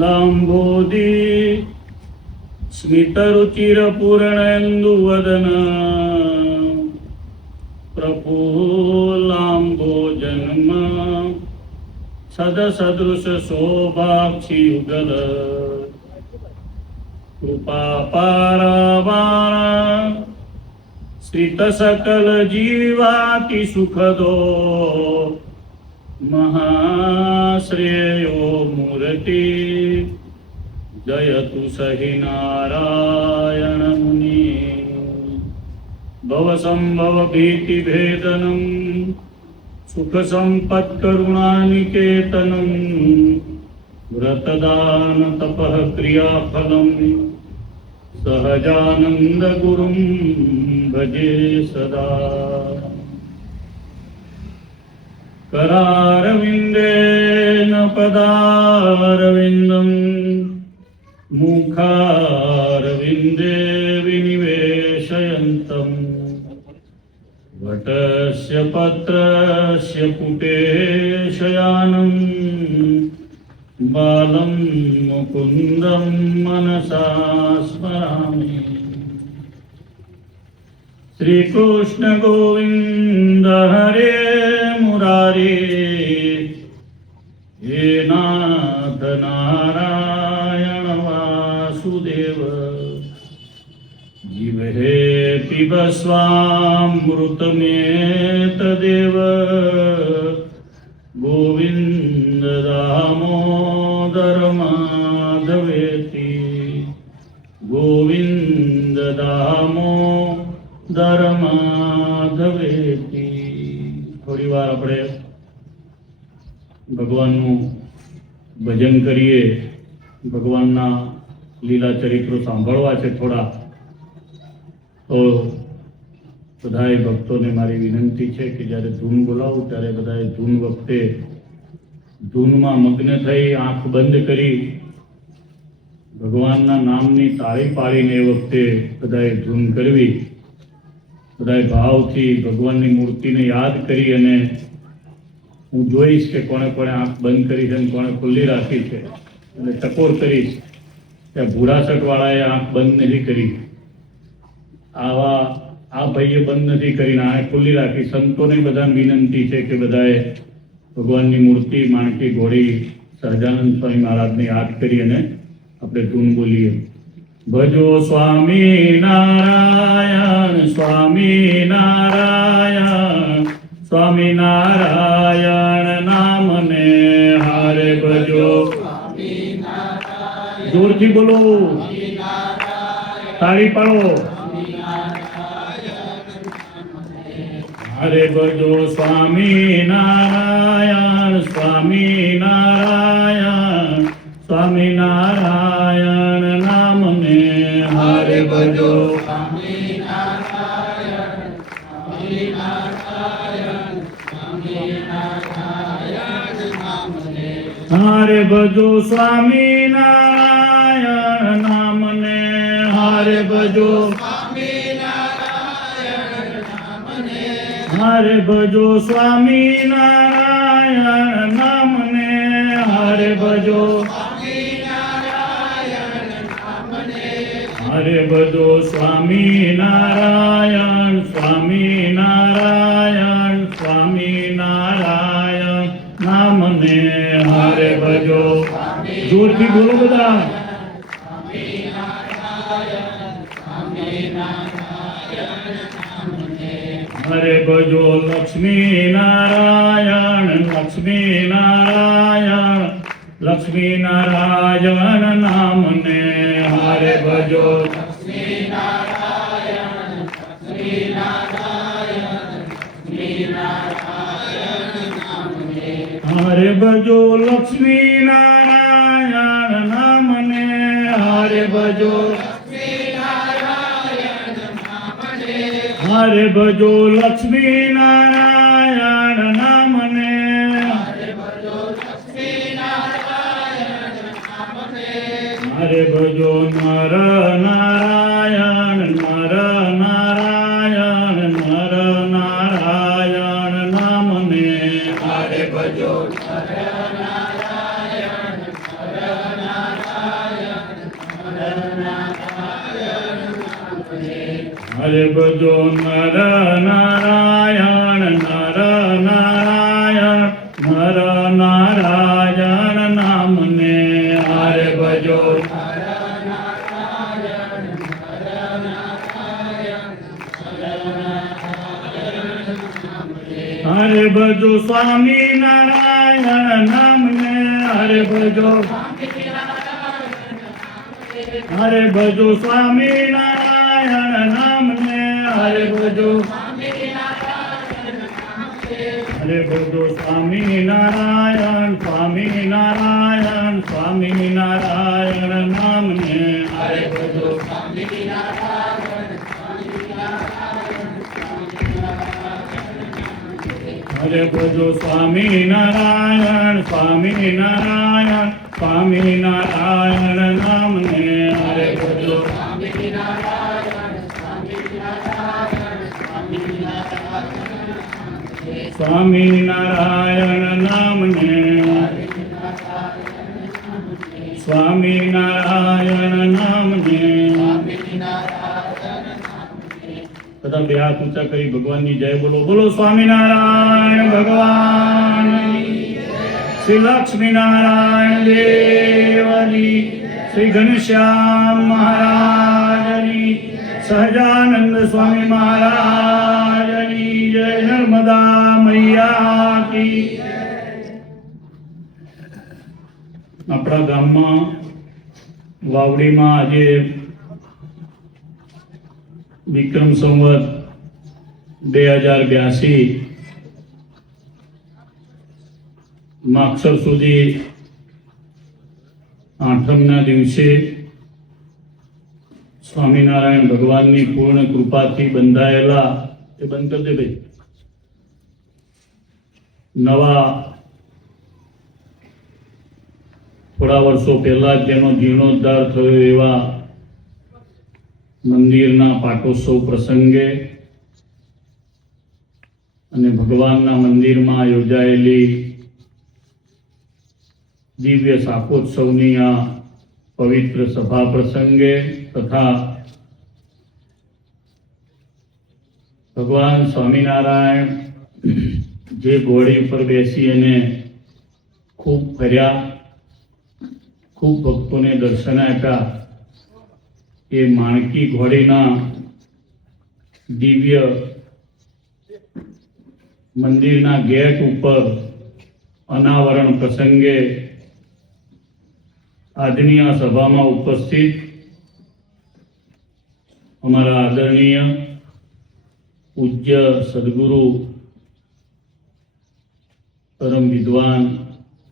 મંદાંબોધિ સ્મિતરુચિરપૂર્ણેन्दુવદન પ્રફુલ્લાંબોજન્મ સદસદૃશ શોભાક્ષિયુગલ કૃપાપારાવાણ શ્રિત સકલ જીવાતિ સુખદો મહાશ્રેયો મૂર્તિ જયતુ સહિ નારાયણ મુનિ ભવ સંભવ ભીતિ ભેદનમ સુખ સંપત કરુણાનિકેતનમ વ્રતદાન તપઃ ક્રિયાફલમ સહજાનંદ ગુરુમ ભજે સદા करारविन्देन पदारविन्दं मुखारविन्दे विनिवेशयन्तम् वटस्य पत्रस्य पुटे शयानं बालं मुकुन्दं मनसा स्मरामि श्रीकृष्ण गोविन्द हरे मुरारे हे नाथ नारायण वासुदेव जीवहे पिब स्वामृतमेतदेव गोविन्द दामोदर माधवेति गोविन्द दामोदर माधवेति। थोड़ी वार अपने भगवानનું ભજન કરીએ, ભગવાનના લીલા ચરિત્રો સાંભળવા છે થોડા, તો બધાએ ભક્તોને મારી વિનંતી છે કે જ્યારે ધૂન બોલાવું ત્યારે બધાએ ધૂન વખતે ધૂનમાં મગ્ન થઈ આંખ બંધ કરી ભગવાનના નામની તાળી પાડીને એ વખતે બધાએ ધૂન કરવી, બધાએ ભાવથી ભગવાનની મૂર્તિને યાદ કરી અને હું જોઈશ કે કોણે કોણે આંખ બંધ કરી છે અને કોણે ખુલ્લી રાખી છે અને ટકોર કરીશ કે ભૂરાસટવાળાએ આંખ બંધ નથી કરી, આ ભાઈએ બંધ નથી કરીને આંખ ખુલ્લી રાખી. સંતોને બધાને વિનંતી છે કે બધાએ ભગવાનની મૂર્તિ માણકી ઘોડી સહજાનંદ સ્વામી મહારાજને યાદ કરી અને આપણે ધૂન બોલીએ. ભજો સ્વામી નારાયણ સ્વામી નારાયણ સ્વામી નારાયણ નામને હારે ભજો. જોરથી બોલો, તાળી પાડો. હારે ભજો સ્વામી નારાયણ સ્વામી નારાયણ સ્વામી નારાયણ નામને હારે ભજો. હારે ભજો સ્વામી નારાયણ નામને હારે ભજો. હારે ભજો સ્વામી નારાયણ નામને હારે ભજો. હારે ભજો સ્વામી નારાયણ સ્વામી નારાયણ સ્વામી નારાયણ નામને હારે ભજો. જોરથી બોલો બધા. હરે ભજો લક્ષ્મી નારાયણ લક્ષ્મી નારાયણ લક્ષ્મી નારાયણ નામને હરે ભજો. હરે ભજો લક્ષ્મી નારાયણ નામને હરે ભજો. હરે ભજો લક્ષ્મી નારાયણ નામને. હરે ભજો નર નારાયણ નર નારાયણ નર નારાયણ નામને. હરે ભજો નર નારાયણ નર નારાયણ હરે ભજો નર નારાયણ નર નારાયણ નર નારાયણ નામને હરે ભજો હરે ભજો સ્વામી નારાયણ નામને હરે ભજો હરે ભજો સ્વામી નારાયણ નામને હરે ભજો હરે ભજો સ્વામી નારાયણ સ્વામી નારાયણ સ્વામી નારાયણ નામને હરે ભજો હરે ભજો સ્વામી નારાયણ સ્વામી નારાયણ સ્વામી નારાયણ નામને હરે ભજો સ્વામી નારાયણ નામને સ્વામી નારાયણ નામને બધા બે હાથ ઊંચા કરી ભગવાનની જય બોલો. બોલો સ્વામિનારાયણ ભગવાન, શ્રી લક્ષ્મી નારાયણ દેવની, શ્રી ઘનશ્યામ મહારાજની, સહજાનંદ સ્વામી મહારાજની જય. નર્મદા મૈયા કી. આપણા ગામમાં વાવડીમાં આજે વિક્રમ સંવત 2082 માગસર સુધી આઠમના દિવસે સ્વામિનારાયણ ભગવાનની પૂર્ણ કૃપાથી બંધાયેલા એ બંધ કરી દે ભાઈ નવા થોડા વર્ષો પહેલા જેનો જીર્ણોદ્ધાર થયો એવા મંદિરના પાટોત્સવ પ્રસંગે અને ભગવાનના મંદિરમાં યોજાયેલી દિવ્ય શાકોત્સવની આ પવિત્ર સભા પ્રસંગે તથા ભગવાન સ્વામિનારાયણ જે ઘોડી ઉપર બેસી અને ખૂબ ફર્યા, ખૂબ ભક્તોને દર્શન આપ્યા, એ માણકી ઘોડીના દિવ્ય મંદિરના ગેટ ઉપર અનાવરણ પ્રસંગે આજની આ સભામાં ઉપસ્થિત અમારા આદરણીય પૂજ્ય સદગુરુ પરમ વિદ્વાન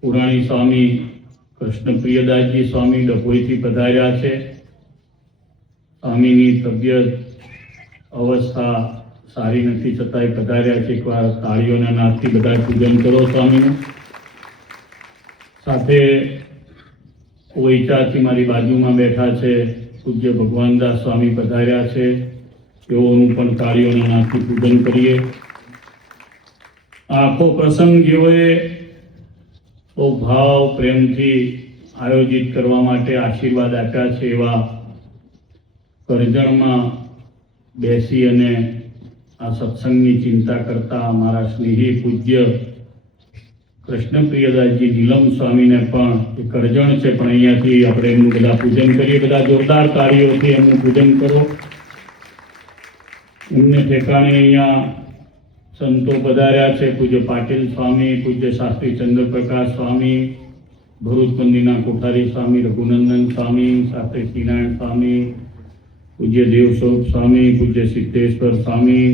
પુરાણી સ્વામી કૃષ્ણપ્રિયદાસજી સ્વામી ડભોઈથી પધાર્યા છે. સ્વામીની તબિયત અવસ્થા સારી નથી છતાંય પધાર્યા છે. એકવાર તાળીઓના નાદથી બધા પૂજન કરો સ્વામીનું. સાથે ઓઈચાથી મારી બાજુમાં બેઠા છે પૂજ્ય ભગવાનદાસ સ્વામી પધાર્યા છે. તેઓનું પણ તાળીઓના નાદથી પૂજન કરીએ. આખો પ્રસંગ જેઓએ બહુ ભાવ પ્રેમથી આયોજિત કરવા માટે આશીર્વાદ આપ્યા છે એવા કરજણમાં બેસી અને આ સત્સંગની ચિંતા કરતા મારા સ્નેહી પૂજ્ય કૃષ્ણપ્રિયદાસજી નીલમ સ્વામીને પણ એ કરજણ છે પણ અહીંયાથી આપણે એમનું બધા પૂજન કરીએ. બધા જોરદાર તાળીઓથી એમનું પૂજન કરો. એમને ઠેકાણે અહીંયા સંતો પધાર્યા છે. પૂજ્ય પાટીલ સ્વામી, પૂજ્ય શાસ્ત્રી ચંદ્રપ્રકાશ સ્વામી, ભરૂચ મંદિરના કોઠારી સ્વામી રઘુનંદન સ્વામી, શાસ્ત્રી શ્રીનારાયણ સ્વામી, પૂજ્ય દેવસ્વરૂપ સ્વામી, પૂજ્ય સિદ્ધેશ્વર સ્વામી,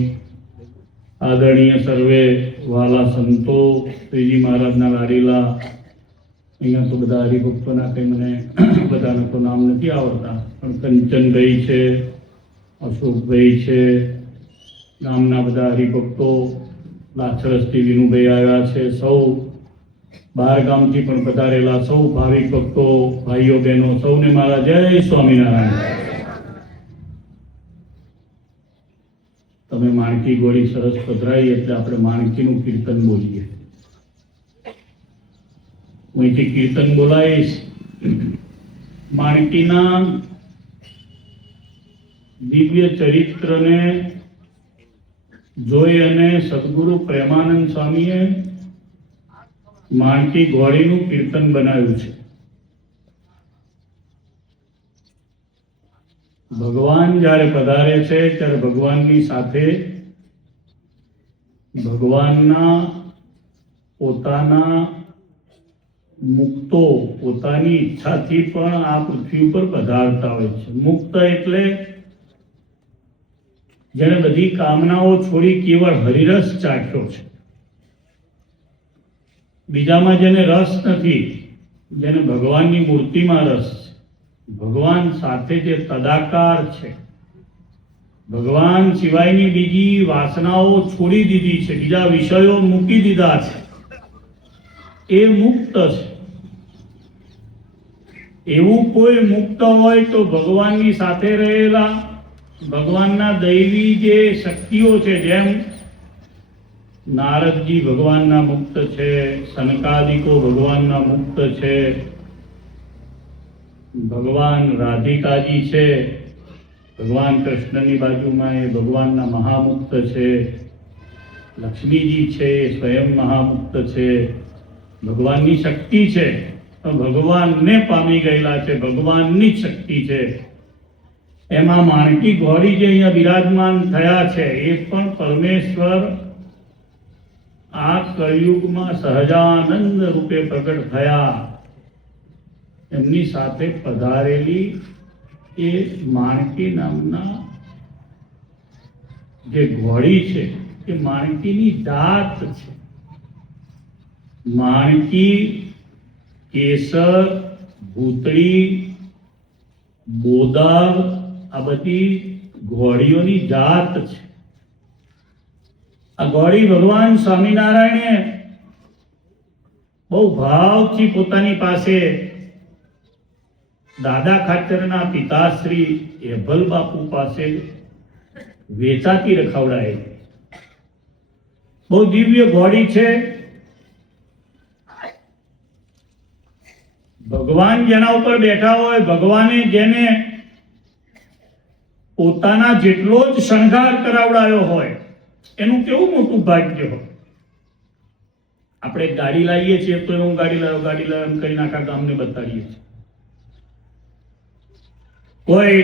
આદરણીય સર્વે વાલા સંતો, શ્રીજી મહારાજના લાડીલા. અહીંયા તો બધા હરિભક્તોના કંઈ મને બધાના તો નામ નથી આવડતા, પણ કંચનભાઈ છે, અશોકભાઈ છે, ગામના બધા હરિભક્તો, લાછરસથી વિનુભાઈ આવ્યા છે, સૌ બહાર ગામથી પણ પધારેલા સૌ ભાવિક ભક્તો, ભાઈઓ બહેનો, સૌને મારા જય સ્વામિનારાયણ. તમે માણકી ગોળી સરસ પધરાઈ એટલે આપણે માણકીનું કીર્તન બોલીએ. હું અહીંથી કીર્તન બોલાવીશ. માણકીના દિવ્ય ચરિત્રને જોઈ અને સદગુરુ પ્રેમાનંદ સ્વામીએ માણકી ઘોડીનું કીર્તન બનાવ્યું છે. ભગવાન જ્યારે પધારે છે ત્યારે ભગવાનની સાથે ભગવાનના પોતાના મુક્તો પોતાની ઈચ્છાથી પણ આ પૃથ્વી ઉપર પધારતા હોય છે. મુક્ત એટલે જેને બધી કામનાઓ છોડી કેવળ હરિરસ ચાખ્યો છે, બીજામાં જેને રસ નથી, જેને ભગવાનની મૂર્તિમાં રસ છે, ભગવાન સાથે જે તદાકાર છે, ભગવાન સિવાયની બીજી વાસનાઓ છોડી દીધી છે, બીજા વિષયો મૂકી દીધા છે, એ મુક્ત છે. એવું કોઈ મુક્ત હોય તો ભગવાનની સાથે રહેલા ભગવાનના દૈવી જે શક્તિઓ છે, જેમ નારદજી ભગવાનના મુક્ત છે, સનકાદિકો ભગવાનના મુક્ત છે, ભગવાન રાધિકાજી છે, ભગવાન કૃષ્ણની બાજુમાં એ ભગવાનના મહામુક્ત છે, લક્ષ્મીજી છે એ સ્વયં મહામુક્ત છે, ભગવાનની શક્તિ છે, ભગવાનને પામી ગયેલા છે, ભગવાનની જ શક્તિ છે. એમાં માણકી ઘોડી જે અહીંયા બિરાજમાન થયા છે એ પણ પરમેશ્વર આ કળિયુગમાં સહજાનંદ રૂપે પ્રગટ થયા. એમની સાથે પધારેલી એ માણકી નામના જે ઘોડી છે એ માણકીની જાત છે. માણકી, કેસર, ભૂતળી, બોદાવ આ બધી ઘોડીઓની જાત છે. આ ઘોડી ભગવાન સ્વામિનારાયણે બહુ ભાવથી પોતાની પાસે દાદા ખાચરના પિતાશ્રી એભલ બાપુ પાસે વેચાતી રખાવડાય. બહુ દિવ્ય ઘોડી છે. ભગવાન જેના ઉપર બેઠા હોય, ભગવાને જેને પોતાના જેટલો જ શણગાર કરાવડાયો હોય એનું કેવું મોટું ભાગ્ય હોય. આપણે ગાડી લાવીએ છીએ તો હું ગાડી લાવ્યો એમ કરીને આખા ગામને બતાડીએ છીએ. કોઈ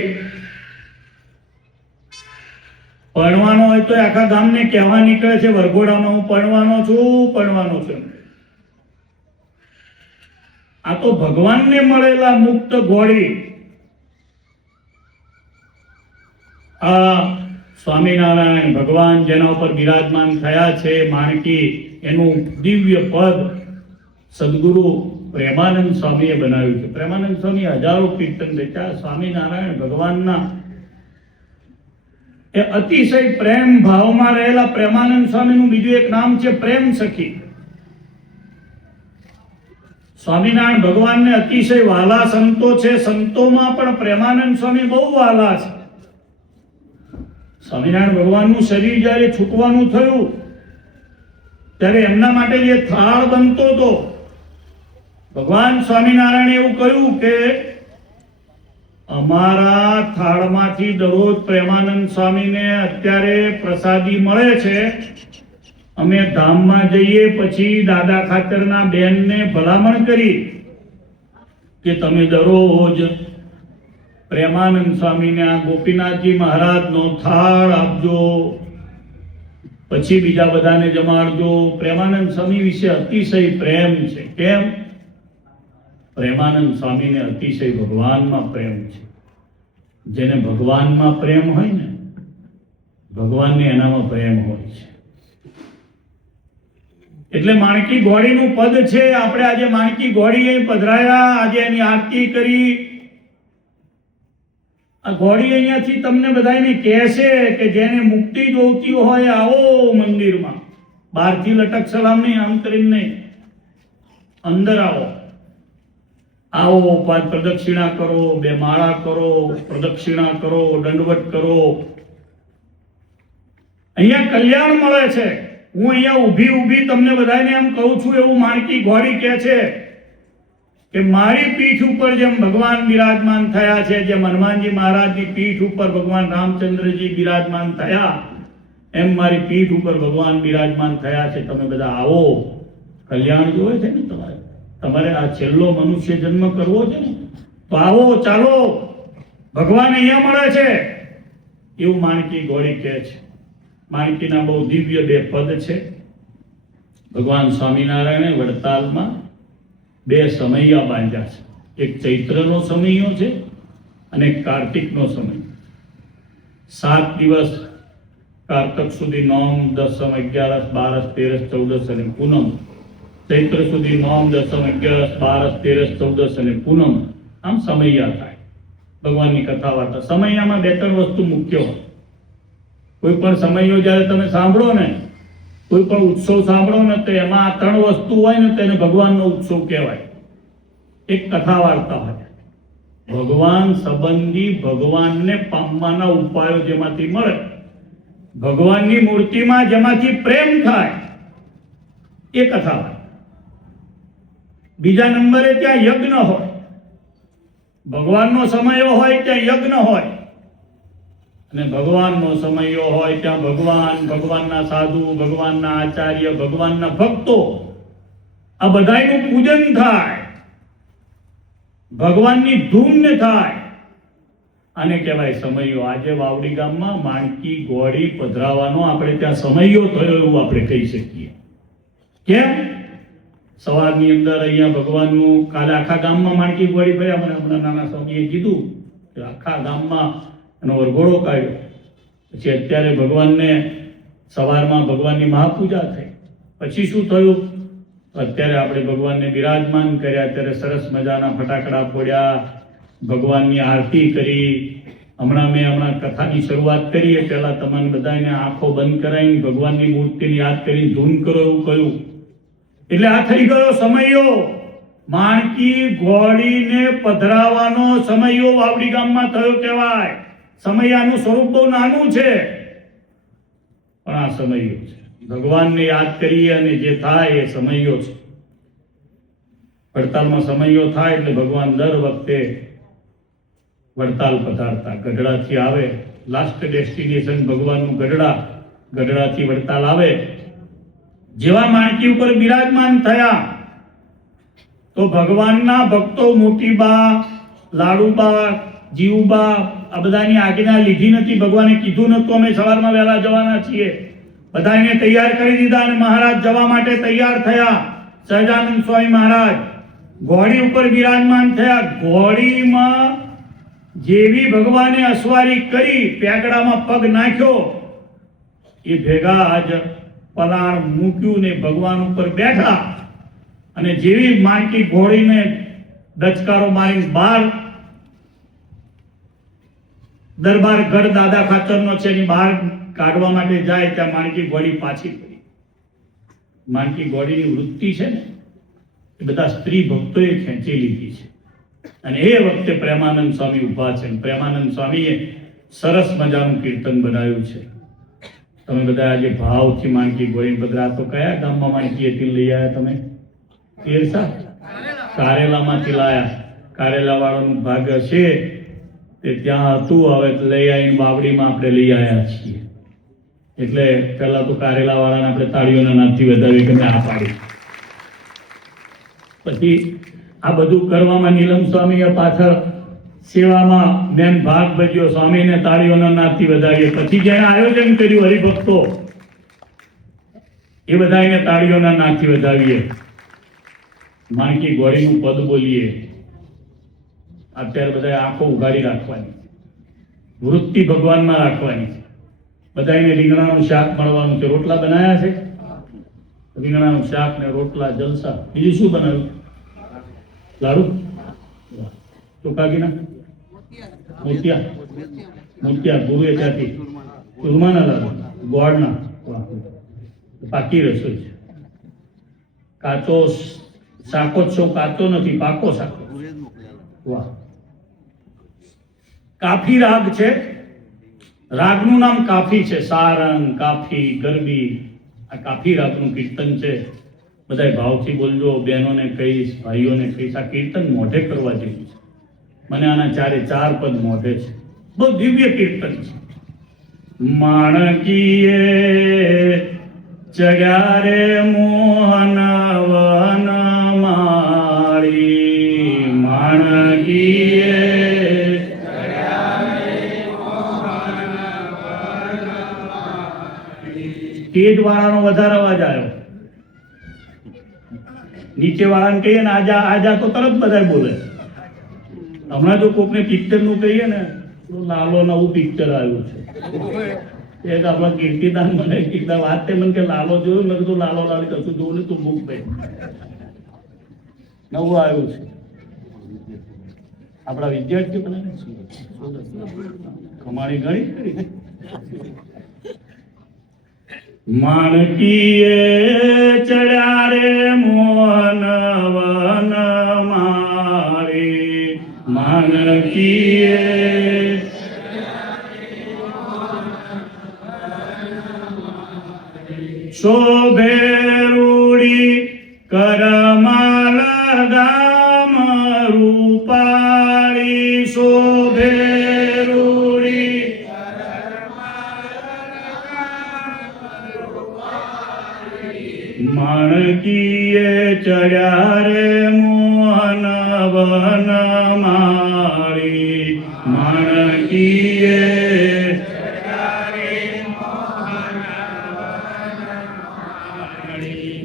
પરણવાનો હોય તો આખા ગામને કહેવા નીકળે છે વરઘોડામાં હું પરણવાનો છું. આ તો ભગવાનને મળેલા મુક્ત ઘોડી. આ સ્વામિનારાયણ ભગવાન જેના ઉપર બિરાજમાન થયા છે માણકી, એનું દિવ્ય પદ સદગુરુ પ્રેમાનંદ સ્વામીએ બનાવ્યું છે. પ્રેમાનંદ સ્વામી હજારો કીર્તન રચ્યા. સ્વામિનારાયણ ભગવાનના એ અતિશય પ્રેમ ભાવમાં રહેલા પ્રેમાનંદ સ્વામીનું બીજું એક નામ છે પ્રેમ સખી. સ્વામિનારાયણ ભગવાનને અતિશય વહાલા સંતો છે. સંતોમાં પણ પ્રેમાનંદ સ્વામી બહુ વહાલા છે. સ્વામિનારાયણ ભગવાનનું શરીર જ્યારે છૂટવાનું થયું ત્યારે એમના માટે જે થાળ બનતો હતો, ભગવાન સ્વામિનારાયણે એવું કહ્યું કે અમારા થાળમાંથી દરરોજ પ્રેમાનંદ સ્વામીને અત્યારે પ્રસાદી મળે છે. અમે ધામમાં જઈએ પછી દાદા ખાચરના બેનને ભલામણ કરી કે તમે દરરોજ પ્રેમાનંદ સ્વામીને આ ગોપીનાથજી મહારાજનો થાળ આપજો, પછી બીજા બધાને જમાડજો. પ્રેમાનંદ સ્વામી વિશે અતિશય પ્રેમ છે. કેમ? પ્રેમાનંદ સ્વામીને અતિશય ભગવાનમાં પ્રેમ છે. જેને ભગવાનમાં પ્રેમ હોય ને, ભગવાનને એનામાં પ્રેમ હોય છે. એટલે માણકી ઘોડીનું પદ છે. આપણે આજે માણકી ઘોડી અહીં પધરાયા, આજે એની આરતી કરી. આ ઘોડી અહીંયાથી તમને બધાને કહેશે કે જેને મુક્તિ જોઈતી હોય આવો મંદિરમાં. બહારથી લટક સલામ નહીં, આમ કરીને નહીં, અંદર આવો. 5 પ્રદક્ષિણા કરો, 2 માળા કરો, પ્રદક્ષિણા કરો, દંડવત કરો. અહીંયા કલ્યાણ મળે છે. હું અહીંયા ઊભી તમને બધાને એમ કહું છું, એવું માણકી ઘોડી કહે છે કે મારી પીઠ ઉપર જેમ ભગવાન બિરાજમાન થયા છે, જેમ હનુમાનજી મહારાજની પીઠ ઉપર ભગવાન રામચંદ્રજી બિરાજમાન થયા, એમ મારી પીઠ ઉપર ભગવાન બિરાજમાન થયા છે. તમે બધા આવો, કલ્યાણ જોવે છે ને તમારે આ છેલ્લો મનુષ્ય જન્મ કરવો છે ને, તો આવો, ચાલો, ભગવાન અહીંયા મળે છે, એવું માણકી ઘોડી કહે છે. માણકીના બહુ દિવ્ય બે પદ છે. ભગવાન સ્વામિનારાયણે વડતાલમાં બે સમૈયા બાંધ્યા છે. એક ચૈત્રનો સમૈયો છે અને એક કાર્તિકનો સમય. 7 દિવસ કારતક સુધી નોમ, દસમ, 11, 12, 13, 14 અને પૂનમ. ચૈત્ર સુધી નોમ, દસમ, 11, 12, 13, 14 અને પૂનમ. આમ સમૈયા થાય ભગવાનની કથા વાર્તા. સમૈયામાં 2-3 વસ્તુ મુખ્ય હોય. કોઈ પણ સમૈયો જ્યારે તમે સાંભળો ને, કોઈ પણ ઉત્સવ સાંભળો ને, તો એમાં આ 3 વસ્તુ હોય ને, તેને ભગવાનનો ઉત્સવ કહેવાય. એક કથા વાર્તા હોય, ભગવાન સંબંધી ભગવાનને પામવાના ઉપાયો જેમાંથી મળે, ભગવાનની મૂર્તિમાં જેમાંથી પ્રેમ થાય, એ કથા હોય. બીજા નંબરે ત્યાં યજ્ઞ હોય. ભગવાનનો સમયો હોય ત્યાં યજ્ઞ હોય, અને ભગવાનનો સમયો હોય ત્યાં ભગવાન, ભગવાનના સાધુ, ભગવાનના આચાર્ય, ભગવાનના ભક્તો, આ બધાયનું પૂજન થાય, ભગવાનની ધૂન થાય, આને કહેવાય સમયો. આજે વાવડી ગામમાં માણકી ઘોડી પધરાવાનો આપણે ત્યાં સમયો થયો એવું આપણે કહી શકીએ. કેમ? સવારની અંદર અહીંયા ભગવાનનું, કાલે આખા ગામમાં માણકી ઘોડી ફર્યા. મને હમણાં નાના સ્વામીએ કીધું કે આખા ગામમાં એનો વરઘોડો કાઢ્યો. પછી અત્યારે ભગવાનને સવારમાં ભગવાનની મહાપૂજા થઈ. પછી શું થયું? અત્યારે આપણે ભગવાનને બિરાજમાન કર્યા, ત્યારે સરસ મજાના ફટાકડા ફોડ્યા, ભગવાનની આરતી કરી. હમણાં કથાની શરૂઆત કરીએ પહેલા તમને બધાને આંખો બંધ કરાવીને ભગવાનની મૂર્તિને યાદ કરીને ધૂન કરો એવું કહ્યું. એટલે આ થઈ ગયો સમયો. માણકી ઘોડીને પધરાવાનો સમયો વાવડી ગામમાં થયો કહેવાય. સમયાનું સ્વરૂપ બહુ નાનું છે, પણ આ સમયો છે. ભગવાનને યાદ કરીએ અને જે થાય એ સમયો છે. વડતાલમાં સમયો થાય એટલે ભગવાન દર વખતે વડતાલ પધારતા. ગઢડાથી આવે, લાસ્ટ ડેસ્ટિનેશન ભગવાનનું ગઢડા, ગઢડાથી વડતાલ આવે. જેવા માણકી ઉપર બિરાજમાન થયા તો ભગવાનના ભક્તો મોટીબા, લાડુબા, જીવુબા, આ બધાની આજ્ઞા લીધી નથી. ભગવાને કીધું નતું અમે સવારમાં વહેલા જવાના છીએ. બધાને તૈયાર કરી દીધા અને મહારાજ જવા માટે તૈયાર થયા. સહજાનંદ સ્વામી મહારાજ ઘોડી ઉપર બિરાજમાન થયા. ઘોડીમાં જેવી ભગવાને અસવારી કરી, પેગડામાં પગ નાખ્યો, એ ભેગા જ પલાણ મૂક્યું ને ભગવાન ઉપર બેઠા. અને જેવી માણકી ઘોડીને ડચકારો મારી બહાર, દરબાર ગઢ દાદા ખાચરનો છે, એની બહાર કાઢવા માટે જાય, ત્યાં માણકી ઘોડી પાછી ફરી. માણકી ઘોડીની વૃત્તિ છે ને, એ બધા સ્ત્રી ભક્તોએ ખેંચી લીધી છે. અને એ વખતે પ્રેમાનંદ સ્વામી ઉભા છે. પ્રેમાનંદ સ્વામીએ સરસ મજાનું કીર્તન બનાવ્યું છે. તમે બધા આજે ભાવથી માણકી ઘોડી પધરા. તો કયા ગામમાં માણકી હતી લઈ આવ્યા તમે? તેરસા, કારેલામાંથી લાયા. કારેલા વાળાનું ભાગ્ય છે તે ત્યાં હતું, હવે લઈ આવીને બાવડીમાં આપણે લઈ આવ્યા છીએ. એટલે પહેલા તો કારેલા વાળાને આપણે તાળીઓના નાદથી વધાવી કે આ પાડી. પછી આ બધું કરવામાં નીલમ સ્વામીએ પાછળ સેવામાં મેન ભાગ ભજ્યો. સ્વામીને તાળીઓના નાદથી વધાવીએ. પછી જેને આયોજન કર્યું હરિભક્તો, એ બધાને તાળીઓના નાદથી વધાવીએ. માણકી ઘોડીનું પદ બોલીએ. અત્યારે બધા આંખો ઉઘાડી રાખવાની, વૃત્તિ ભગવાનમાં રાખવાની. બધાને રીંગણાનું શાક મળવાનું છે. રોટલા બનાવ્યા છે, રીંગણાનું શાક ને રોટલા જલસા. બીજું શું બનાવ્યું? લાડુ, ચોકાગીના, મોતિયા ગુરુએ ત્યાંથી ચૂરમાના લાડુ, ગોળના. પાકી રસોઈ છે. કાચો શાકોત્સવ કાચો નથી, પાકો શાકો. વાહ. કાફી રાગ છે. રાગનું નામ કાફી છે. સારંગ, કાફી, ગરબી, આ કાફી રાગનું કીર્તન છે. બધાય ભાવથી બોલજો. બહેનોને કહીશ, ભાઈઓને કહીશ, આ કીર્તન મોઢે કરવા જેવું છે. મને આના ચારે ચાર પદ મોઢે છે. બહુ દિવ્ય કીર્તન છે. માણકીએ ચડ્યા રે મોહન વન માળી, માણકીએ તેજ વાળાનો વધારે અવાજ આવ્યો. નીચે વાળાને કહીએ ને આજા આજા તો તરત બધા બોલે. હમણાં જો કોકને પિક્ચર નું કહીએ ને તો લાલો નવું પિક્ચર આવ્યું છે. એક આપણા કીર્તિદાન મને કીધા વાત તે મને કે લાલો જોયું. મેં કીધું લાલો લાલ કશું જોયું ને તું મૂક ભાઈ, નવું આવ્યું છે. આપણા વિદ્યાર્થીઓ બનાવે કમાણી ઘણી કરી. માણકીએ ચડ્યા રે મોહન વન માળી, માણકીએ શોભે રૂડી કરમાલ ગામ રૂપાળી, શોભે રૂડી માણકીએ ચડ્યા રે મોહન વન માળી, માણકીએ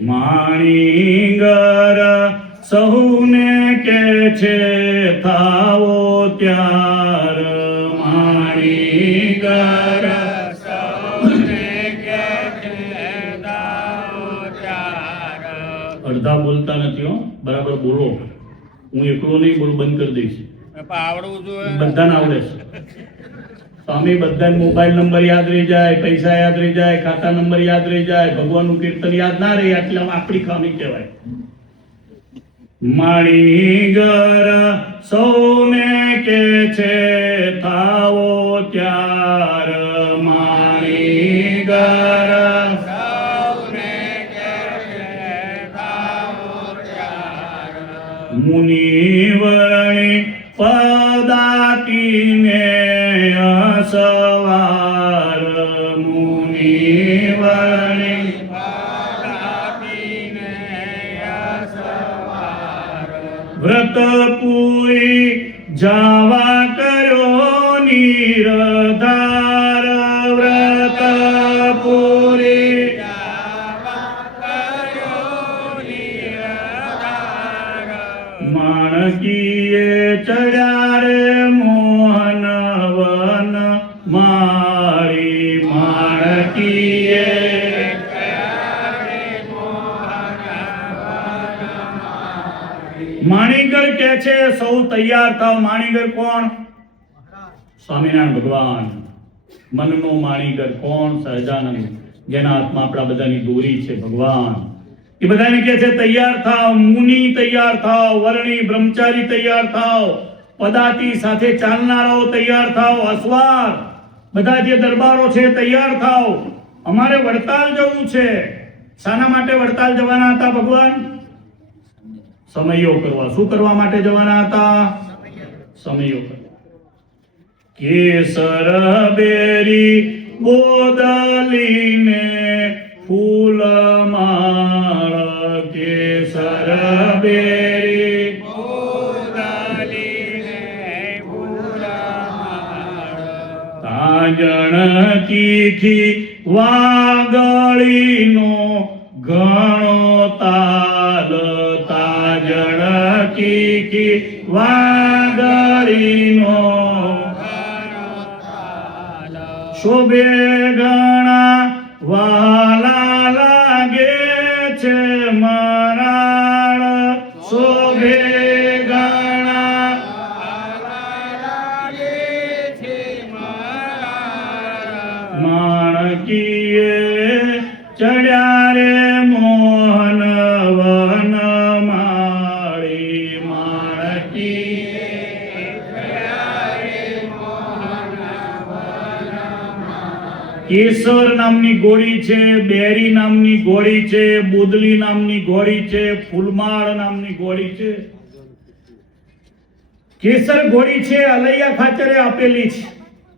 માણીગર સહુને કે છે થાવો ત્યાર, માણીગર સહુને કે છે થાવો ત્યાર. અડધા બોલતા નથી હો, બરાબર બોલો. હું એકલો નહીં બોલ, બંધ કરી દઈશ. આવડવું જોઈએ, બધાને આવડે છે. સ્વામી બધાને મોબાઈલ નંબર યાદ રહી જાય, પૈસા યાદ રહી જાય, ખાતા નંબર યાદ રહી જાય, ભગવાનનું કીર્તન યાદ ના રહે એટલે આપણી ખામી કહેવાય. માણીગર સૌને કે છે થાવો ત્યાર, માણીગર સૌને કે છે થાવો ત્યાર. મુનિવરણી પદાતિને સવાર, મુનિવરણી પદાતિને સવાર. વ્રત પૂરી જાવા કર્યો નિરધાર, વ્રત પૂરી જાવા કર્યો નિરધાર. માણકીએ ચડ્યા રે મોહન વન માળી, માણકીએ માણીગર કે છે સૌ તૈયાર થાવ. માણીગર કોણ? સ્વામિનારાયણ ભગવાન. મનનો માણીગર કોણ? સહજાનંદ, જેના હાથમાં આપણા બધાની દોરી છે ભગવાન. એ બધાને કહે છે તૈયાર થાવ. મુનિ તૈયાર થાવ, વર્ણી બ્રહ્મચારી તૈયાર થાવ, પદાતિ સાથે ચાલનારાઓ તૈયાર થાવ, અસવાર બધા જે દરબારો છે તૈયાર થાવ. અમારે વડતાલ જવું છે. શાના માટે વડતાલ જવાના હતા ભગવાન? સમયો કરવા. શું કરવા માટે જવાના હતા? સમયો કરવા. કેસર બેરી બોદલીને ફૂલ માળ, કેસર બેરી બોદલીને ફૂલ માળ. તાજણ તીખી વાગળીનો ઘણો તાલ, તાજણ તીખી વાગળીનો શોભે ગણા વાલા લાગે છે મરાળ, શોભે ગણા લાગે છે મરાળ. માણકીએ ચડ્યા રે મોહન વન માળી, માણકીએ કેસર નામની ઘોડી છે, બેરી નામની ઘોડી છે, બોદલી નામની ઘોડી છે, ફૂલમાળ નામની ઘોડી છે. કેસર ઘોડી છે અલૈયા ખાચરે આપેલી છે.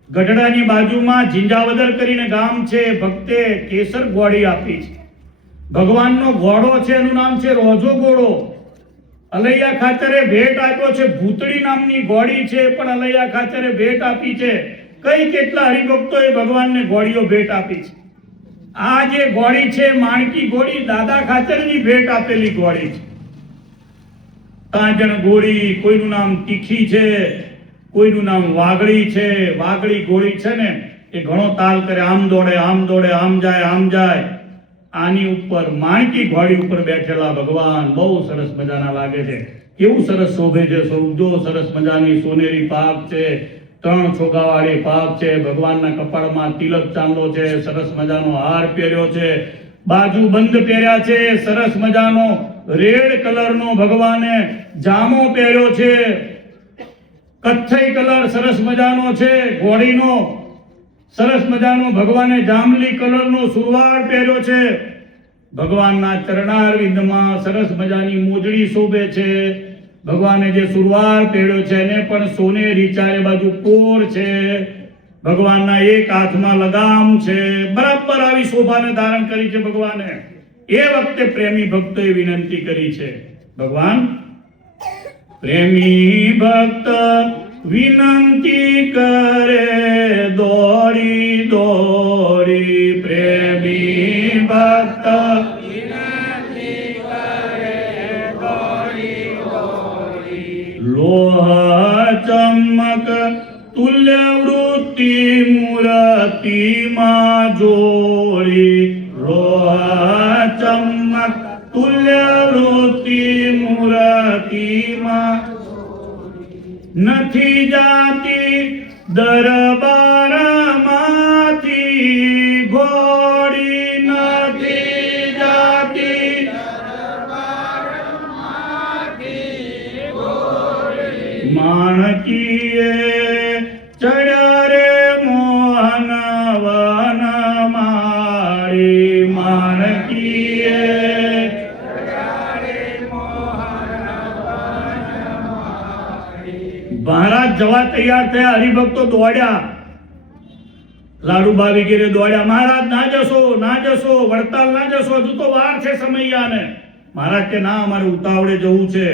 ગઢડાની બાજુમાં ઝીંઝાવદર કરીને ગામ છે, ભક્તે કેસર ઘોડી આપી છે. ભગવાનનો ઘોડો છે, એનું નામ છે રોજો ઘોડો. અલૈયા ખાચરે ભેટ આપ્યો છે. ભૂતળી નામની ઘોડી છે, પણ અલૈયા ખાચરે ભેટ આપી છે. કઈ કેટલા હરિભક્તોએ ભગવાનને ઘોડીઓ ભેટ આપી છે. આ જે ઘોડી છે માણકી ઘોડી દાદા ખાચરની ભેટ આપેલી ઘોડી છે. તાંજણ ઘોડી, કોઈનું નામ તીખી છે, કોઈનું નામ વાગડી છે. વાગડી ઘોડી છે ને એ ઘણો તાલ કરે, આમ દોડે આમ દોડે, આમ જાય આમ જાય. આની ઉપર માણકી ઘોડી ઉપર બેઠેલા ભગવાન બહુ સરસ મજાના લાગે છે. કેવું સરસ શોભે છે સ્વરૂપ. જો સરસ મજાની સોનેરી પાક છે, 3 છોગાવાળી પાક છે. ભગવાનના કપાળમાં તિલક ચાંદલો છે, સરસ મજાનો હાર પહેર્યો છે, બાજુ બંધ પહેર્યા છે, સરસ મજાનો રેડ કલરનો ભગવાને જામો પહેર્યો છે, કથ્થઈ કલર સરસ મજાનો છે ઘોડીનો, સરસ મજાનો ભગવાને જાંબલી કલરનો સુરવાળ પહેર્યો છે. ભગવાનના ચરણારવિંદમાં સરસ મજાની મોજડી શોભે છે. ભગવાને જે સુરવાળ પહેર્યો છે એને પણ સોનેરી ચારે બાજુ કોર છે. ભગવાનના એક હાથમાં લગામ છે. બરાબર આવી શોભાને ધારણ કરી છે ભગવાને. એ વખતે પ્રેમી ભક્તોએ વિનંતી કરી છે. ભગવાન પ્રેમી ભક્ત વિનંતી કરે દોડી દોડી. પ્રેમી ભક્ત વિનંતી કરે દોડી દોડી. લોહ ચમક તુલ્ય વૃત્તિ મૂર્તિમાં જોડી. લોહ ચમક તુલ્ય વૃત્તિ મૂર્તિમાં નથી જાતી દરબારમાંથી ઘોડી. નથી જાતી દરબારમાંથી ઘોડી. માણકીએ ચડ્યા રે મોહન વન માળી. માણકીએ મહારાજ જવા તૈયાર થયા. હરિભક્તો દોડ્યા, લાડુબા વગેરે દોડ્યા. મહારાજ ના જશો ના જશો, વડતાલ ના જશો, હજુ તો વાર છે સમૈયાને. મહારાજ કે ના, અમારે ઉતાવળે જવું છે.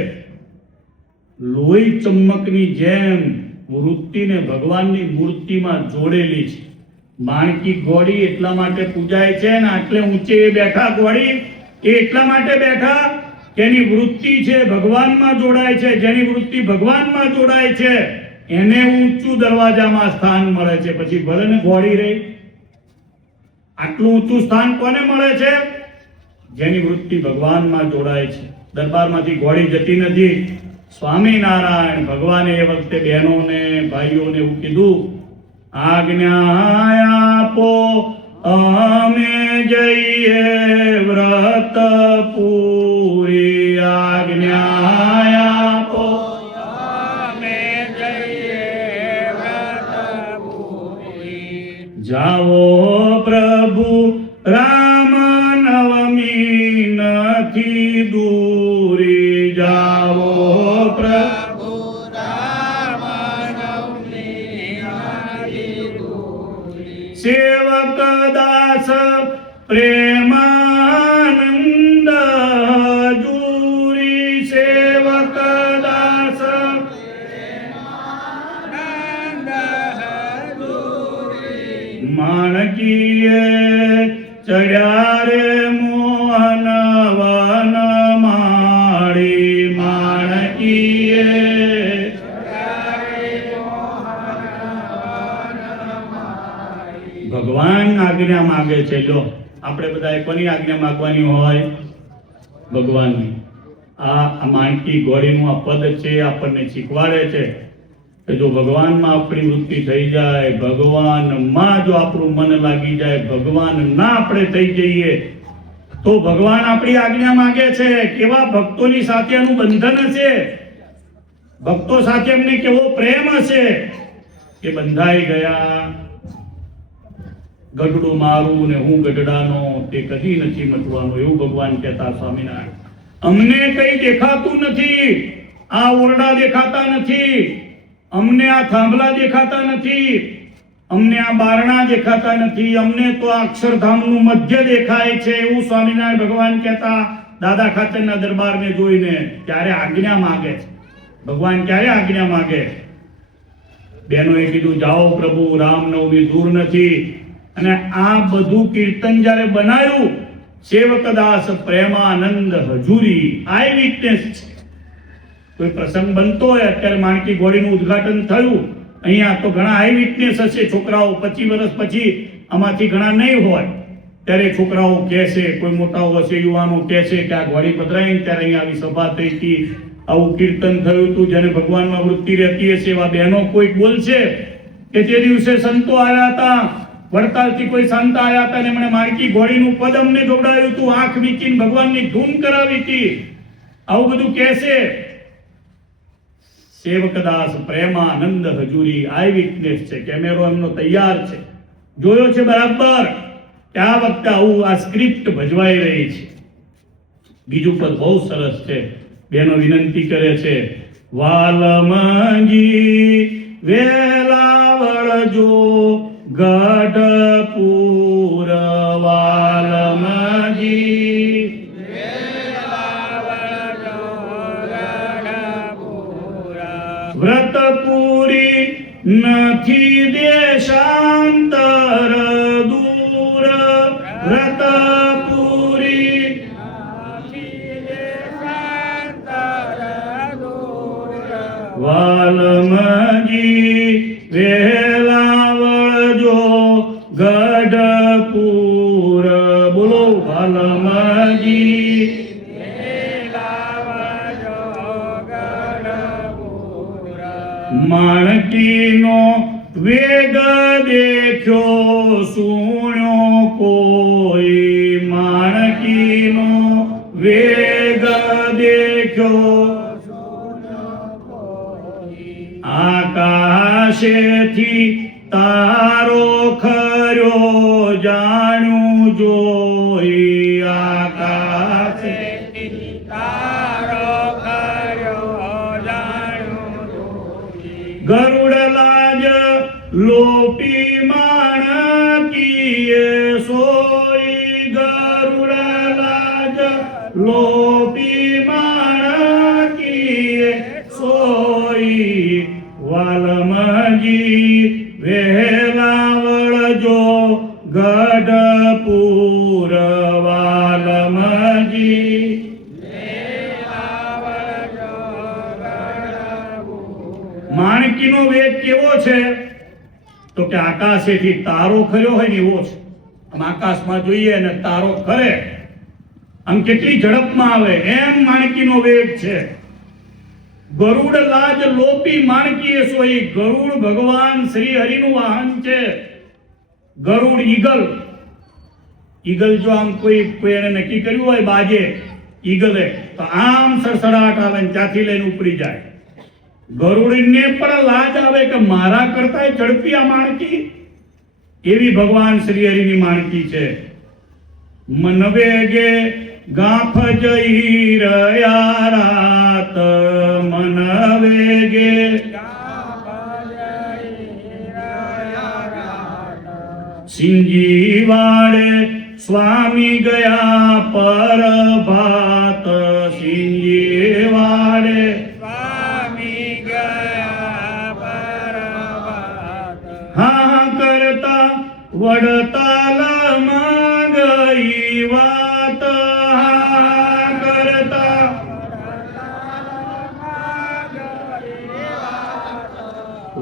લોહી ચમકની જેમ વૃત્તિને ભગવાનની મૂર્તિમાં જોડેલી છે. માણકી ઘોડી એટલા માટે પૂજાય છે ને આટલે ઊંચે બેઠા ઘોડી એ એટલા માટે બેઠા કે એની વૃત્તિ છે ભગવાનમાં જોડાય છે. જેની વૃત્તિ ભગવાનમાં જોડાય છે એને ઊંચું દરવાજામાં સ્થાન મળે છે. પછી ભલે ને ઘોડી રહી, આટલું ઊંચું સ્થાન કોને મળે છે? જેની વૃત્તિ ભગવાનમાં જોડાય છે. દરબારમાંથી ઘોડી જતી નથી. સ્વામિનારાયણ ભગવાને એ વખતે બહેનોને ભાઈઓને એવું કીધું, આજ્ઞા આપો અમે જઈએ વ્રત પૂરી. આજ્ઞા આપો અમે જઈએ વ્રત પૂરી. જાઓ પ્રભુ રામ નવમી નથી દૂરી. જાઓ પ્રભુ રામ નવમી નથી દૂરી. સેવક દાસ પ્રેમાનંદ હજૂરી. સેવક દાસ પ્રેમાનંદ હજૂરી. માણકીએ ચડ્યા રે મોહન વન માળી. માણકીએ ભગવાન આજ્ઞા માંગે છે. જો આપણે બધા કોની આજ્ઞા માંગવાની હોય? ભગવાનની. આ માણકી ઘોડીનું આ પદ છે આપણને શીખવાડે છે કે જો ભગવાનમાં આપણી વૃત્તિ થઈ જાય, ભગવાનમાં જો આપણું મન લાગી જાય, ભગવાનના આપણે થઈ જઈએ તો ભગવાન આપણી આજ્ઞા માંગે છે. કેવા ભક્તોની સાથે એનું બંધન હશે, ભક્તો સાથે એમને કેવો પ્રેમ હશે કે બંધાઈ ગયા. ગઢડું મારું ને હું ગઢડાનો તે કદી નથી મટવાનું, એવું ભગવાન કહેતા સ્વામિનારાયણ. અમને કઈ દેખાતું નથી, આ ઓરડા દેખાતા નથી, અમને આ થાંભલા દેખાતા નથી, અમને આ બારણા દેખાતા નથી, અમને તો આ અક્ષરધામનું મધ્ય દેખાય છે, એવું સ્વામિનારાયણ ભગવાન કહેતા દાદા ખાચરના દરબારને જોઈને. ત્યારે આજ્ઞા માગે છે ભગવાન. ક્યારે આજ્ઞા માગે? બહેનોએ કીધું જાઓ પ્રભુ, રામનવમી દૂર નથી. અને આ બધું કીર્તન જ્યારે બનાવ્યું, સેવકદાસ પ્રેમાનંદ હજુરી આઈ વિટનેસ છે. કોઈ પ્રસંગ બનતો હોય, અત્યારે માણકી ઘોડીનું ઉદ્ઘાટન થયું, અહીંયા તો ઘણા આઈ વિટનેસ હશે. છોકરાઓ 25 વર્ષ પછી આમાંથી ઘણા નહીં હોય, ત્યારે છોકરાઓ કહેશે, કોઈ મોટાઓ હશે, યુવાનો કહેશે કે આ ઘોડી પધરાઈ ત્યારે અહીંયા આવી સભા થઈ હતી, આવું કીર્તન થયું હતું. જેને ભગવાનમાં વૃત્તિ રહેતી હશે એવા બહેનો કોઈક બોલશે કે તે દિવસે સંતો આવ્યા હતા, વડતાલથી કોઈ સંત આવ્યા હતા ને મને માણકી ઘોડીનું પદ અમને જોડાયું હતું, આંખ મીચીને ભગવાનની ધૂન કરાવી હતી, આવું બધું કહેશે. સેવકદાસ પ્રેમાનંદ હજુરી આઈ વિટનેસ છે. કેમેરો એમનો તૈયાર છે, જોયો છે બરાબર કે આ વખતે આવું આ સ્ક્રિપ્ટ ભજવાઈ રહી છે. બીજું પદ બહુ સરસ છે. બેનો વિનંતી કરે છે, વાલમજી વેલા વળજો ગઢપુર, વાલમજી વ્રતપુરી નથી દેશાંતર દૂર, વ્રતપુરી વાલમજી વેલા વળજો ગઢપુર. બોલો વાલમજી માણકીનો વેગ દેખ્યો સુણ્યો કોઈ, માણકીનો વેગ દેખ્યો આકાશેથી તારો ખર્યો જાણ્યું જોઈ, આકાશેથી તારો ખર્યો જાણ્યું જોઈ. ગરુડ લાજ લોપી માણકીએ સોઈ, ગરુડ લાજ લોપી માણકીએ સોઈ. વાલમજી વહેલા વળજો ગઢપુર, વાલમજી માણકીનો વેગ કેવો છે? તો કે આકાશેથી તારો ખર્યો હોય ને એવો છે. આમ આકાશમાં જોઈએ અને તારો ખરે આમ કેટલી ઝડપમાં આવે એમ માણકીનો વેગ છે. ગરુડ લાજ લોપી માણકીએ સોઈ. ગરુડ ભગવાન શ્રી હરિનું વાહન છે. ગરુડ ઈગલ, ઈગલ જો આમ કોઈ એને નક્કી કર્યું હોય બાજે ઈગલે તો આમ સડસડાટ આવે ને ત્યાંથી લઈને ઉપડી જાય. ગરુડને પણ લાજ આવે કે મારા કરતા ઝડપી આ માણકી, એવી ભગવાન શ્રી હરિની માણકી છે. મન વેગે ગાંફ જઈ રહ્યા રાત, મન વેગે સિંજી વાડે સ્વામી ગયા પરભાત, સિંજી વાડે સ્વામી ગયા પરભાત. હા કરતા વડતાલમાં ગઈ વાત, હા કરતા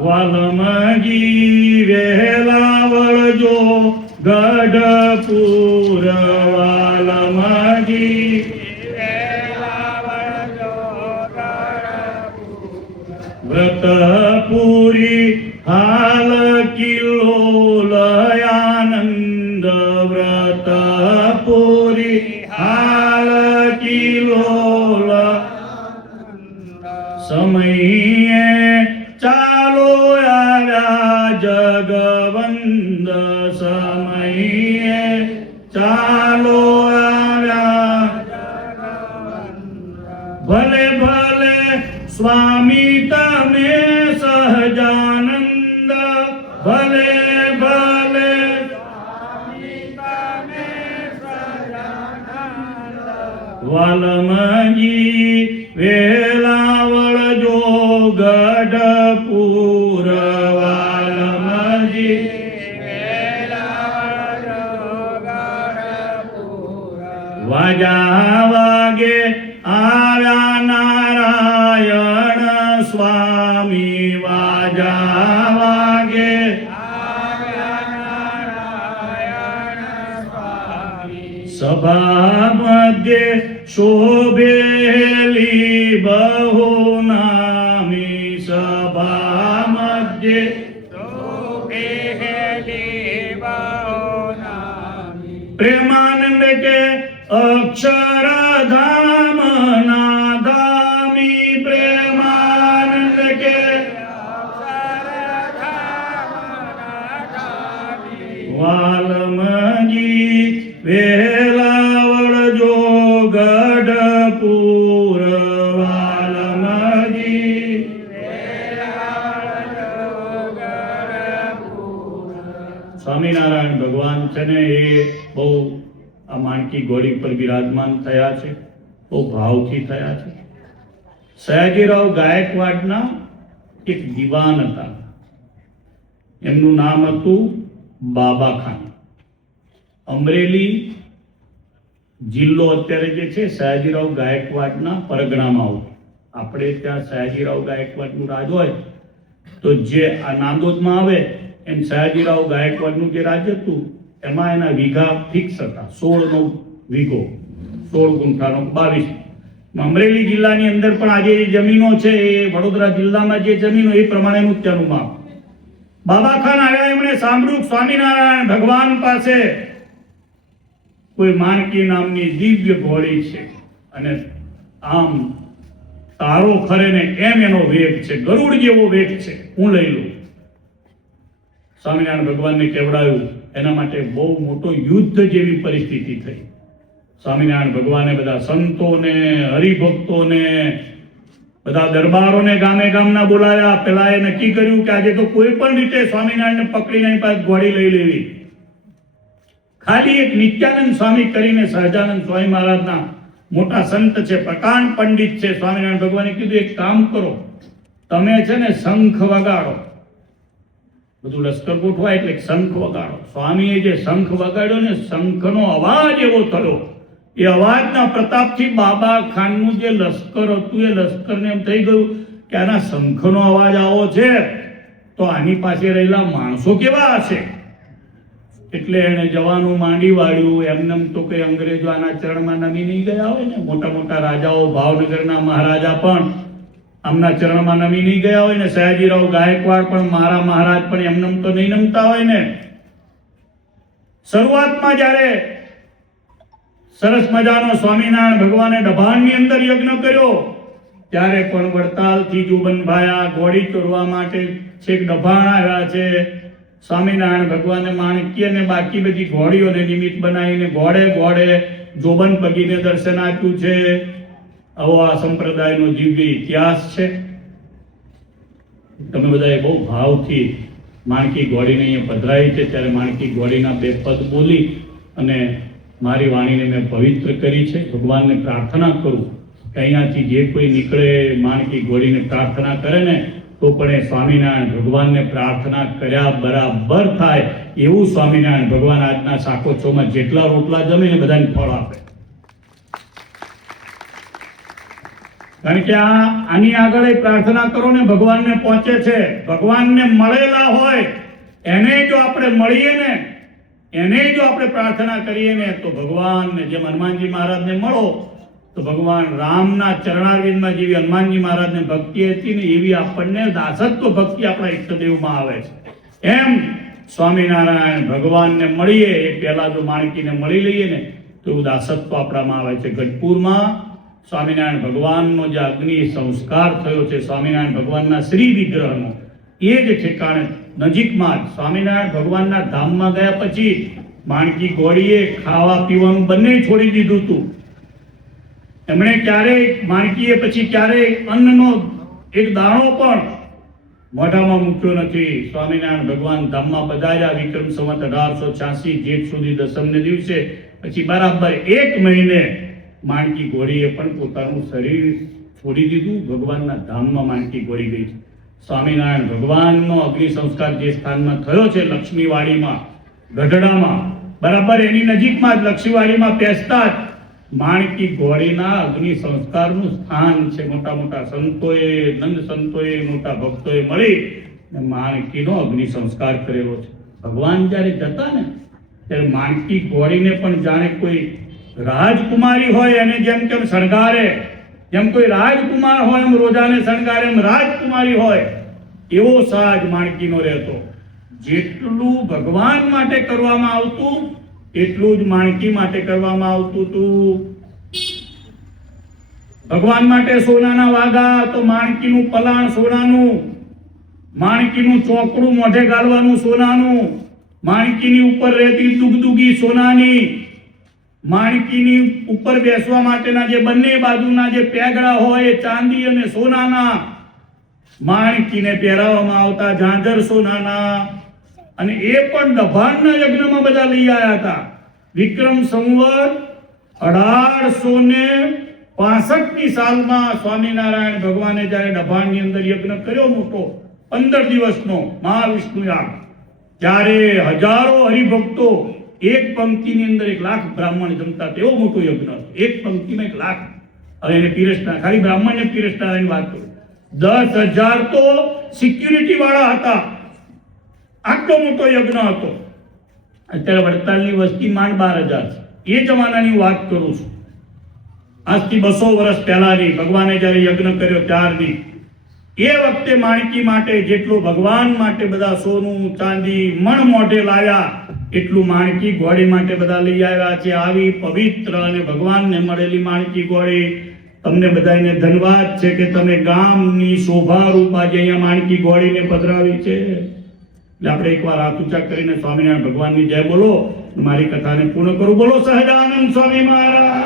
વાલમજી વહેલા વળજો ગઢપુર, વાલમજી વહેલા વળજો ગઢપુર. વ્રતપુરી હાલ કિલ્લો લયાનંદ, વ્રતપુરી હાલ કિલ્લો સમયે ચાલો આવ્યા જગવંદ, સમય ભલે ભલે વાલમજી વેલાવળ જો ગઢપુર વાલમજી વાજા વાગે આવ્યા નારાયણ સ્વામી વાજા વાગે સભા મધ્યે શોભેલી બહુ નામી સભા મધ્યે પ્રેમાનંદ કે અક્ષરધામ નાધામી પ્રેમાનંદ કે વાલમજી વેલાવળ જો ગઢપુર વાલમજી સ્વામિનારાયણ ભગવાન છે ને એ બહુ આ માણકી ઘોડી પર બિરાજમાન થયા છે, બહુ ભાવથી થયા છે. સયાજીરાવ ગાયકવાડના એક દિવાન હતા, એમનું નામ હતું બાબા ખાન. અમરેલી જિલ્લો અત્યારે જે છે સયાજીરાવ ગાયકવાડના પરગણામાં આવતું. આપણે ત્યાં સયાજીરાવ ગાયકવાડનું રાજ હોય તો જે આ નાંદોદમાં આવે એમ સયાજીરાવ ગાયકવાડનું જે રાજ હતું એમાં એના વીઘા ફિક્સ હતા. 16નો વીઘો, 16 ગુંઠાનો 22. અમરેલી જિલ્લાની અંદર પણ આજે જે જમીનો છે એ વડોદરા જિલ્લામાં જે જમીનો એ પ્રમાણેનું ત્યાંનું માપ. બાબા ખાન આવ્યા, એમણે સાંભળ્યું સ્વામિનારાયણ ભગવાન પાસે કોઈ માણકી નામની દિવ્ય ઘોડી છે અને આમ તારો ખરે ને એમ એનો વેગ છે, ગરુડ જેવો વેગ છે, હું લઈ લઉં. સ્વામિનારાયણ ભગવાનને કેવડાવ્યું. એના માટે બહુ મોટો યુદ્ધ જેવી પરિસ્થિતિ થઈ. સ્વામિનારાયણ ભગવાને બધા સંતોને, હરિભક્તોને, બધા દરબારોને ગામે ગામના બોલાયા. પેલા એ નક્કી કર્યું કે આજે તો કોઈ પણ રીતે સ્વામિનારાયણને પકડીને એની પાસે ઘોડી લઈ લેવી. ખાલી એક નિત્યાનંદ સ્વામી કરીને સહજાનંદ સ્વામી મહારાજના મોટા સંત છે, પ્રકાંડ પંડિત છે. સ્વામિનારાયણ ભગવાને કીધું એક કામ કરો, તમે છે ને શંખ વગાડો. બધું લશ્કર ગોઠવાય એટલે શંખ વગાડો. સ્વામીએ જે શંખ વગાડ્યો ને, શંખનો અવાજ એવો થયો, એ અવાજના પ્રતાપથી બાબા ખાનનું જે લશ્કર હતું એ લશ્કરને એમ થઈ ગયું કે આના શંખનો અવાજ આવો છે તો આની પાસે રહેલા માણસો કેવા હશે. એટલે એને જવાનું માંડી વાળ્યું. એમનેમ તો કઈ અંગ્રેજો આના ચરણમાં નમી નહીં ગયા હોય ને. મોટા મોટા રાજાઓ, ભાવનગરના મહારાજા પણ આમના ચરણમાં નમી નહીં ગયા હોય ને. સયાજીરાવ ગાયકવાડ પણ, મારા મહારાજ પણ એમનેમ તો નહીં નમતા હોય ને. શરૂઆતમાં જ્યારે સરસ મજાનો સ્વામિનારાયણ ભગવાને ડભાણની અંદર યજ્ઞ કર્યો ત્યારે પણ વડતાલથી જુબનભાયા ઘોડી ચોરવા માટે છેક ડભાણ આવ્યા છે. સ્વામિનારાયણ ભગવાને માણકી અને બાકી બધી ઘોડીઓને નિમિત્ત બનાવીને ઘોડે ઘોડે જોબન પગીને દર્શન આપ્યું છે. આવો આ સંપ્રદાયનો દિવ્ય ઇતિહાસ છે. તમે બધાએ બહુ ભાવથી માણકી ઘોડીને અહીંયા પધરાવી છે ત્યારે માણકી ઘોડીના 2 પદ બોલી અને મારી વાણીને મેં પવિત્ર કરી છે. ભગવાનને પ્રાર્થના કરું કે અહીંયાથી જે કોઈ નીકળે માણકી ઘોડીને પ્રાર્થના કરે ને તો પણ એ સ્વામિનારાયણ ભગવાનને પ્રાર્થના કર્યા બરાબર થાય એવું સ્વામિનારાયણ ભગવાન આજના શાકોત્સવમાં જેટલા રોટલા જમે એ બધાને ફળ આપે. કારણ કે આની આગળ પ્રાર્થના કરો ને ભગવાનને પહોંચે છે. ભગવાનને મળેલા હોય એને જો આપણે મળીએ ને, એને જો આપણે પ્રાર્થના કરીએ ને તો ભગવાનને, જેમ હનુમાનજી મહારાજને મળો તો ભગવાન રામના ચરણારવિંદમાં જેવી હનુમાનજી મહારાજને ભક્તિ હતી ને એવી આપણને દાસત્વ ભક્તિ આપણા ઈષ્ટદેવમાં આવે છે. એમ સ્વામિનારાયણ ભગવાનને મળીએ એ પહેલા જો માણકીને મળી લઈએ ને તો એવું દાસત્વ આપણામાં આવે છે. ગઢપુરમાં સ્વામિનારાયણ ભગવાનનો જે અગ્નિ સંસ્કાર થયો છે, સ્વામિનારાયણ ભગવાનના શ્રી વિગ્રહનો, એ જ ઠેકાણે નજીકમાં જ સ્વામિનારાયણ ભગવાનના ધામમાં ગયા પછી માણકી ઘોડીએ ખાવા પીવાનું બંને છોડી દીધું હતું. એમણે ક્યારેય માણકીએ પછી ક્યારેય અન્નનો એક દાણો પણ મોઢામાં મૂક્યો નથી. સ્વામિનારાયણ ભગવાન ધામમાં પધાર્યા વિક્રમ સંવત 1886 જેઠ સુધી દસમને દિવસે. પછી બરાબર 1 મહિને માણકી ઘોડીએ પણ પોતાનું શરીર છોડી દીધું. ભગવાનના ધામમાં માણકી ઘોડી ગઈ. સ્વામિનારાયણ ભગવાનનો અગ્નિ સંસ્કાર જે સ્થાનમાં થયો છે લક્ષ્મીવાડીમાં, ગઢડામાં, બરાબર એની નજીકમાં જ લક્ષ્મીવાડીમાં પેસતા જ માણકી ઘોડીના અગ્નિ સંસ્કારનું સ્થાન છે. મોટા મોટા સંતોએ, નંદ સંતોએ, મોટા ભક્તોએ મળી માણકીનો અગ્નિ સંસ્કાર કરેલો છે. ભગવાન જ્યારે જતા ને ત્યારે માણકી ઘોડીને પણ જાણે કોઈ રાજકુમારી હોય એને જેમ કેમ શણગારે, જેમ કોઈ રાજકુમાર હોય એમ રોજાને શણગારે, એમ રાજકુમારી હોય એવો સાજ માણકીનો રહેતો. જેટલું ભગવાન માટે કરવામાં આવતું એટલું જ માણકી માટે કરવામાં આવતું હતું. ભગવાન માટે સોનાના વાઘા તો માણકીનું પલાણ સોનાનું, માણકીનું ચોકડું મોઢે ગાળવાનું સોનાનું, માણકીની ઉપર રહેતી દુગદુગી સોનાની, માણકીની ઉપર બેસવા માટેના જે બંને બાજુના જે પેગડા હોય એ ચાંદી અને સોનાના, માણકીને પહેરાવવામાં આવતા ઝાંઝર સોનાના, અને એ પણ દભાણના યજ્ઞમાં બધા લઈ આવ્યા હતા. વિક્રમ સંવત 1865 સાલમાં સ્વામિનારાયણ ભગવાને જ્યારે દભાણની અંદર યજ્ઞ કર્યો મોટો 15 દિવસનો મહાવિષ્ણુ યાગ, ત્યારે હજારો હરિભક્તો એક પંક્તિની અંદર 1 લાખ બ્રાહ્મણ જમતા. તેવો મોટો યજ્ઞ હતો. એક પંક્તિમાં 1 લાખ. હવે એને પીરસતા, ખાલી બ્રાહ્મણને પીરસતાની વાત કરું, 10,000 તો સિક્યુરિટી વાળા હતા. આટલો મોટો યજ્ઞ હતો. અત્યારે વડતાલની વસ્તી માંડ 12,000 છે. એ જમાનાની વાત કરું છું. આજથી 200 વર્ષ પહેલાની ભગવાને જ્યારે યજ્ઞ કર્યો ત્યારની. એ વખતે માણકી માટે જેટલું ભગવાન માટે બધા સોનું ચાંદી મણ મોઢે લાવ્યા એટલું માણકી ઘોડી માટે બધા લઈ આવ્યા છે. આવી પવિત્ર અને ભગવાનને મળેલી માણકી ઘોડી, તમને બધાને ધન્યવાદ છે કે તમે ગામની શોભા રૂપ આજે અહીંયા માણકી ઘોડીને પધરાવી છે. એટલે આપણે એકવાર હાથ ઊંચા કરીને સ્વામિનારાયણ ભગવાનની જય બોલો. મારી કથાને પૂર્ણ કરું. બોલો સહજાનંદ સ્વામી મહારાજ,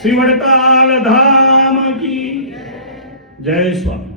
શ્રી વડતાલ ધામ કી જય. સ્વામી.